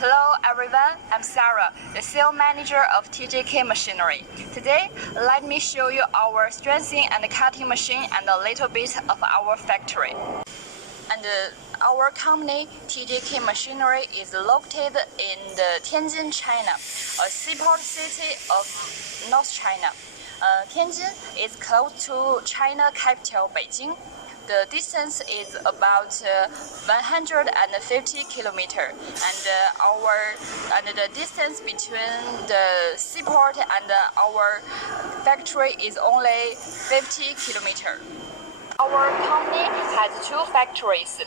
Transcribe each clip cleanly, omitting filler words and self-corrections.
Hello everyone, I'm Sarah, the sales manager of TJK machinery. Today, let me show you our strengthening and cutting machine and a little bit of our factory. And our company, TJK Machinery, is located in the Tianjin, China, a seaport city of North China. Tianjin is close to China capital Beijing. The distance is about 150 kilometers, and the distance between the seaport and our factory is only 50 kilometers. Our company has two factories.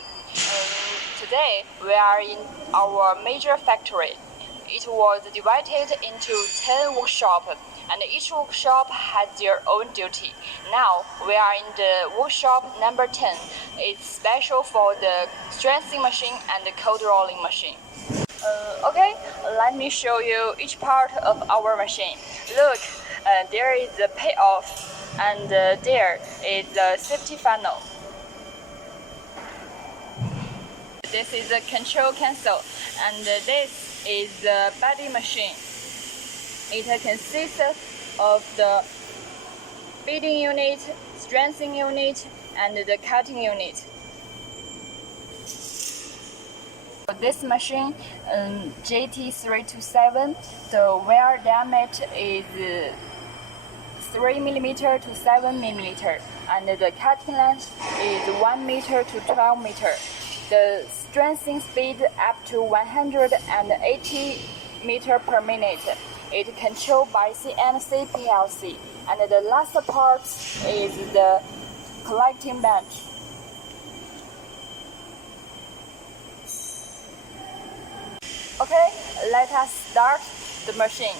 Today, we are in our major factory. It was divided into 10 workshops, and each workshop has their own duty. Now, we are in the workshop number 10. It's special for the strengthening machine and the cold rolling machine. Okay, let me show you each part of our machine. Look, there is the payoff, and there is the safety funnel. This is the control console, and this is the body machine. It consists of the feeding unit, strengthening unit, and the cutting unit. For this machine, GT3-7, the wire diameter is 3 mm to 7 mm, and the cutting length is 1 meter to 12 meters. The strengthening speed up to 180 meters per minute. It is controlled by CNC PLC, and the last part is the collecting bench. Okay, let us start the machine.